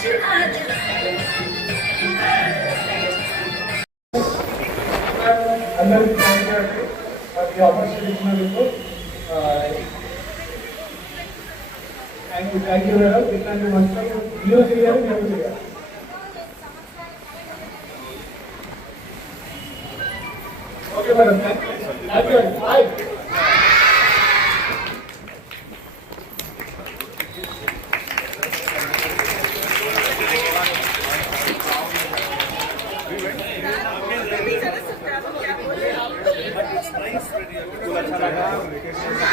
Okay, madam. Thank you. Thank you. Bye. Merry Christmas.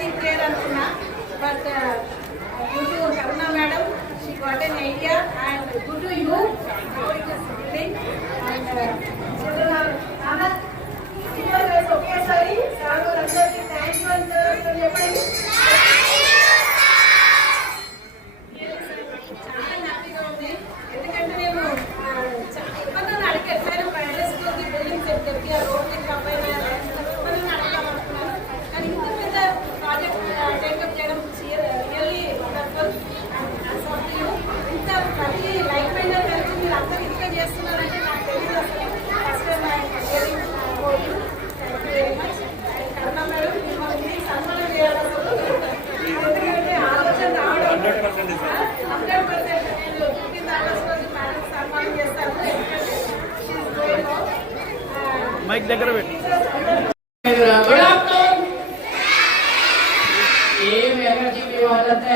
Nobody is taking care of it. But uh, due to Karuna madam, she got an idea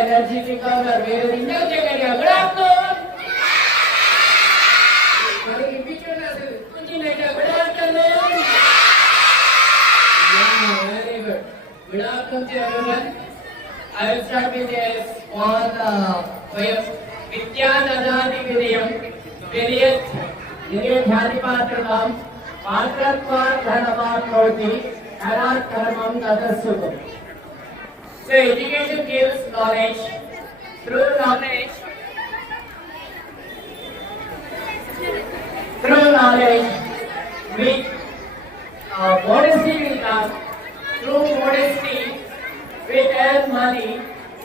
energy recover. Where is India? Chakariya. Good afternoon. Very impetuous. Kunjinaita. Good afternoon. Yeah, very good. Good afternoon to everyone. I will start with this one uh, poem. வித்யாததாதி விதயம் பெரியத் நிரேதாதி பாத்திரலாம் பாத்திரத்வார்த்தனமான் நோக்கி கராக்கிரமம் ததசுகம் So education gives knowledge. Through knowledge, through knowledge, we uh, modesty will come. Through modesty, we earn money.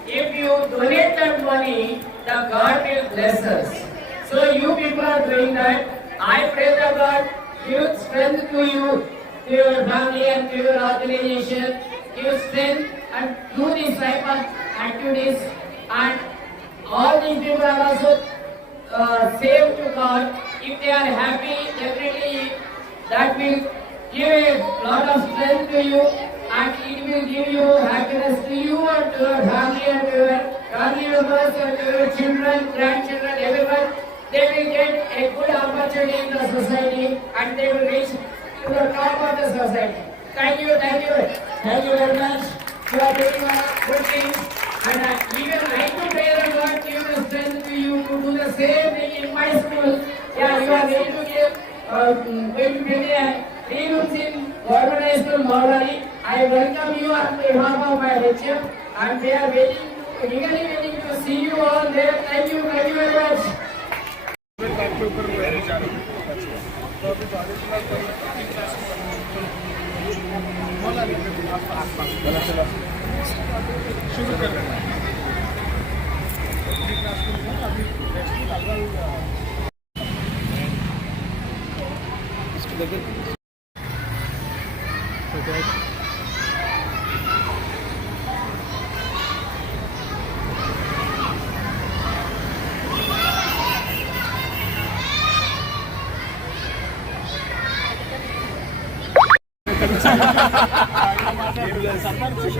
If you donate that money, the God will bless us. So you people are doing that. I pray the God give strength to you, to your family and to your organization. Give strength and do these type of activities. And all these people are also uh, saved to God. If they are happy, definitely that will give a lot of strength to you and it will give you happiness to you and to your family and to your family members and to your children, grandchildren, everyone. They will get a good opportunity in the society and they will reach to the top of the society. Thank you, thank you, thank you very much. You are doing a good things and uh, even I could pray the God give the strength to you to do the same thing in my school. Yeah, you are ready to give uh, going to build a three rooms in government school Maulari. I welcome you on behalf of my HM and we are waiting, eagerly waiting to see you all there. Thank you, thank you very much.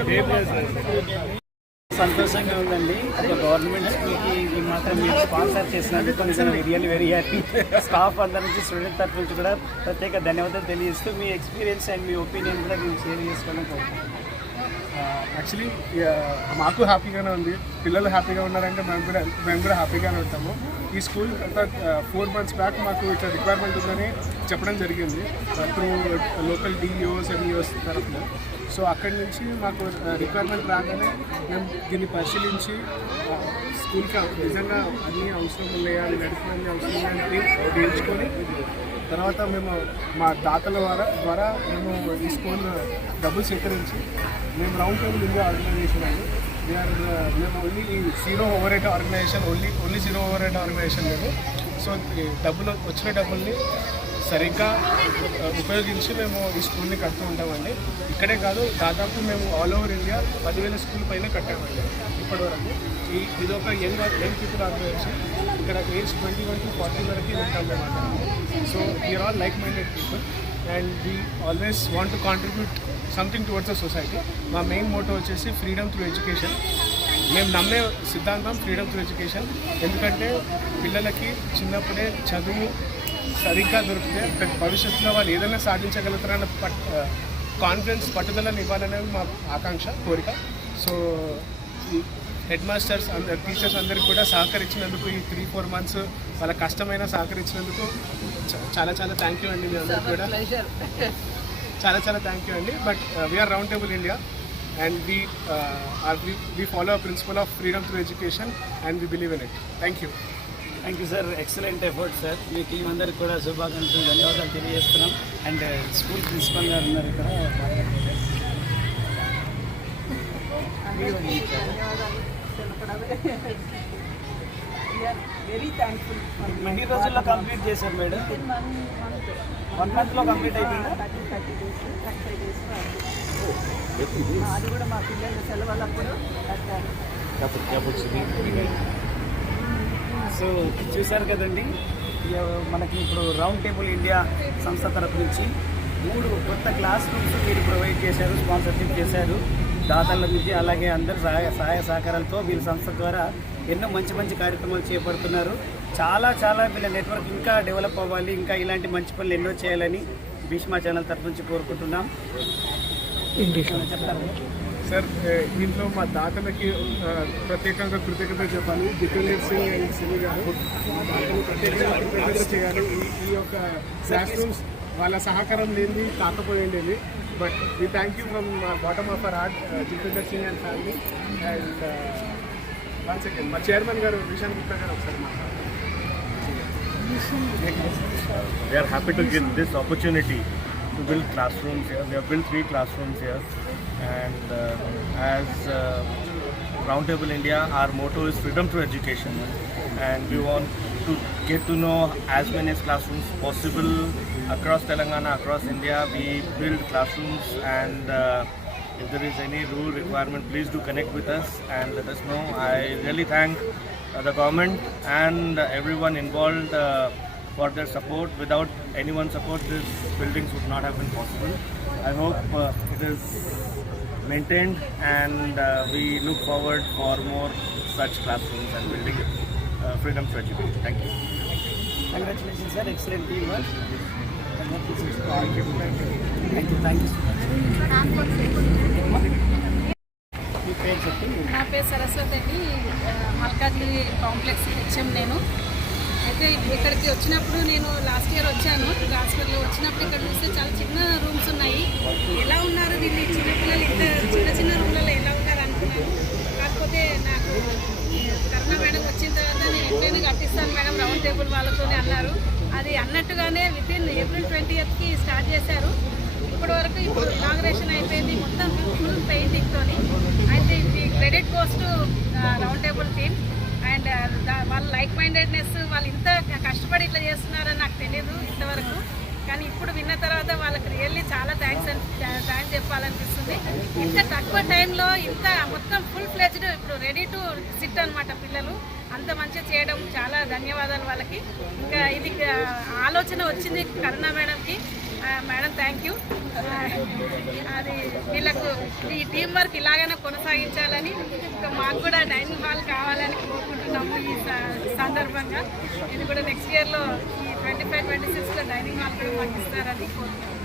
Table is సంతోషంగా ఉందండి. ఒక government స్కూల్కి ఈ మాత్రం మీరు sponsor చేసినందుకు నిజంగా really very happy staff అందరి నుంచి స్టూడెంట్ తరఫు నుంచి కూడా ప్రత్యేక ధన్యవాదాలు తెలియజేస్తూ మీ ఎక్స్పీరియన్స్ అండ్ మీ ఒపీనియన్ కూడా మేము షేర్ చేసుకోవడం యాక్చువల్లీ uh, మాకు హ్యాపీగానే ఉంది. పిల్లలు హ్యాపీగా ఉన్నారంటే మేము కూడా మేము కూడా హ్యాపీగానే ఉంటాము. ఈ స్కూల్ అంతా ఫోర్ మంత్స్ బ్యాక్ మాకు ఇట్లా రిక్వైర్మెంట్ ఉందని చెప్పడం జరిగింది. త్రూ లోకల్ డిఈఓస్ ఎంఈఓస్ తరఫున. సో అక్కడి నుంచి మాకు రిక్వైర్మెంట్ రాగానే మేము దీన్ని పరిశీలించి స్కూల్కి నిజంగా అన్ని అవసరం ఉన్నాయా నడిపిన అవసరం ఉన్నాయని తేల్చుకొని తర్వాత మేము మా దాతల ద్వారా ద్వారా మేము ఈ స్కూల్ డబ్బులు సేకరించి మేము రౌండ్ టేబుల్ ఇండియా ఆర్గనైజేషన్ అండి వీఆర్ మేము ఓన్లీ ఈ zero overhead organisation only only zero overhead organisation మేము సో ఈ డబ్బులు వచ్చిన డబ్బుల్ని సరిగ్గా ఉపయోగించి మేము ఈ స్కూల్ని కడుతూ ఉంటామండి. ఇక్కడే కాదు దాదాపు మేము ఆల్ ఓవర్ ఇండియా పదివేల స్కూల్ పైన కట్టామండి ఇప్పటివరకు. ఈ ఇది ఒక యంగ్ యంగ్ పీపుల్ ఆర్గనైజేషన్. ఇక్కడ age twenty one to forty వరకు ఉంటాం మేము so we're all like minded people and we always want to contribute something towards the society మా మెయిన్ మోటో వచ్చేసి ఫ్రీడమ్ త్రూ ఎడ్యుకేషన్ మేము నమ్మే సిద్ధాంతం ఫ్రీడమ్ త్రూ ఎడ్యుకేషన్ ఎందుకంటే పిల్లలకి చిన్నప్పుడే చదువు సరిగ్గా దొరికితే భవిష్యత్తులో వాళ్ళు ఏదైనా సాధించగలుగుతారన్న పట్ కాన్ఫిడెన్స్ పట్టుదలని ఇవ్వాలనేది మా ఆకాంక్ష కోరిక. సో హెడ్ మాస్టర్స్ అందరు టీచర్స్ అందరికి కూడా సహకరించినందుకు ఈ త్రీ ఫోర్ మంత్స్ వాళ్ళ కష్టమైన సహకరించినందుకు చాలా చాలా థ్యాంక్ యూ అండి మీ అందరికి కూడా. చాలా చాలా థ్యాంక్ యూ అండి. But we're round table India and we we follow principle of freedom through education and we believe in it thank you thank you sir excellent effort sir me team అందరికి కూడా శుభాకాంక్షలు ధన్యవాదాలు తెలియజేస్తున్నాం. And school principal గారు ఉన్నారు ఇక్కడ. ఎన్ని రోజుల్లో కంప్లీట్ చేశారు మేడం? వన్ మంత్లో కంప్లీట్ అయిపోయిందా? అది కూడా మా పిల్లలు సెలవులప్పుడు కట్టారు సో చూశారు కదండి. మనకి ఇప్పుడు రౌండ్ టేబుల్ ఇండియా సంస్థ తరపు నుంచి మూడు కొత్త క్లాస్ రూమ్స్ మీరు ప్రొవైడ్ చేశారు స్పాన్సర్షిప్ చేశారు. దాతల నుంచి అలాగే అందరు సహాయ సహాయ సహకారాలతో వీళ్ళ సంస్థ ద్వారా ఎన్నో మంచి మంచి కార్యక్రమాలు చేపడుతున్నారు. చాలా చాలా వీళ్ళ నెట్వర్క్ ఇంకా డెవలప్ అవ్వాలి ఇంకా ఇలాంటి మంచి పనులు ఎన్నో చేయాలని భీష్మా ఛానల్ తరపు నుంచి కోరుకుంటున్నాం. చెప్తారు? సార్ దీంట్లో మా దాతలకి ప్రత్యేకంగా కృతజ్ఞత చెప్పాలి. జితేందర్ సింగ్ అండ్ సిని గారు మా దాతలు ప్రత్యేకంగా కృతజ్ఞత చేయాలి ఈ యొక్క క్లాస్ రూమ్స్ వాళ్ళ సహకారం లేనిది కాకపోయిండేది but we thank you from bottom of our heart Jitender Singh and family. And one second మా చైర్మన్ గారు విశాల్ గుప్తా గారు ఒకసారి మాట్లాడారు We are happy to give this opportunity to build classrooms here. We have built three classrooms here, and uh, as uh, Roundtable India, our motto is freedom through education, and we want to get to know as many classrooms possible across Telangana, across India. We build classrooms, and uh, if there is any rule requirement, please do connect with us and let us know. I really thank uh, the government and uh, everyone involved uh, for their support. Without anyone's support, these buildings would not have been possible. I hope uh, it is maintained and uh, we look forward for more such classrooms and building uh, freedom for education. Thank you. Congratulation sir excellent team work thank you thank you మీ పేరు చెప్పి నా పేరు సరస్వతి అండి Malkajgiri complex HM నేను అయితే ఇక్కడికి వచ్చినప్పుడు నేను లాస్ట్ ఇయర్ వచ్చాను. ట్రాన్స్ఫర్లో వచ్చినప్పుడు ఇక్కడ చూస్తే చాలా చిన్న రూమ్స్ ఉన్నాయి. ఎలా ఉన్నారు వీళ్ళు? చిన్నపిల్లలు చిన్న పిల్లలు ఇంత చిన్న చిన్న రూమ్లలో ఎలా ఉన్నారు అనుకున్నాను. కాకపోతే నాకు ఈ కరుణ మేడం వచ్చిన తర్వాత నేను ఎప్పుడైనా కట్టిస్తాను మేడం రౌండ్ టేబుల్ వాళ్ళతోనే అన్నారు. అది అన్నట్టుగానే విత్ ఇన్ ఏప్రిల్ ట్వంటీ కి స్టార్ట్ చేశారు. ఇప్పటి వరకు ఇప్పుడు ఇనాగ్రేషన్ అయిపోయింది. మొత్తం ఫుల్ పెయింటింగ్తో అయితే ఇది credit goes round table team and వాళ్ళ లైక్ మైండెడ్నెస్ వాళ్ళు ఇంత కష్టపడి ఇట్లా చేస్తున్నారని నాకు తెలియదు ఇంతవరకు. కానీ ఇప్పుడు విన్న తర్వాత వాళ్ళకి రియల్లీ చాలా థ్యాంక్స్ అని థ్యాంక్స్ చెప్పాలనిపిస్తుంది. ఇంత తక్కువ టైంలో ఇంత మొత్తం ఫుల్ ఫ్లెజ్డ్ ఇప్పుడు రెడీ టు సిట్ అనమాట పిల్లలు. అంత మంచిగా చేయడం చాలా ధన్యవాదాలు వాళ్ళకి. ఇంకా ఇది ఆలోచన వచ్చింది కరుణా మేడంకి. మేడం థ్యాంక్ యూ అది వీళ్ళకు ఈ టీం వర్క్ ఇలాగైనా కొనసాగించాలని ఇంకా మాకు కూడా డైనింగ్ హాల్ కావాలని కోరుకుంటున్నాము ఈ సందర్భంగా. ఇది కూడా నెక్స్ట్ ఇయర్లో ఈ ట్వంటీ ఫైవ్ ట్వంటీ సిక్స్లో డైనింగ్ హాల్ కూడా మాకు ఇస్తారని కోరుకుంటున్నాం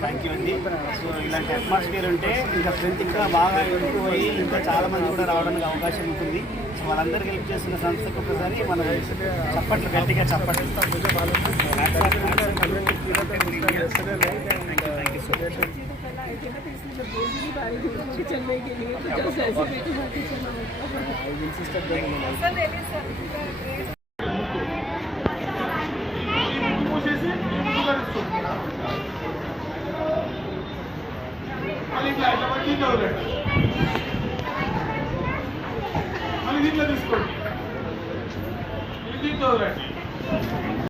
థ్యాంక్ యూ అండి సో ఇలాంటి అట్మాస్ఫియర్ ఉంటే ఇంకా స్ట్రెంత్ ఇంకా బాగా ఎక్కువ ఇంకా చాలా మంది కూడా రావడానికి అవకాశం ఉంటుంది. సో వాళ్ళందరికీ హెల్ప్ చేస్తున్న సంస్థకు ఒకసారి మనం చప్పట్లు గట్టిగా చప్పట్లు.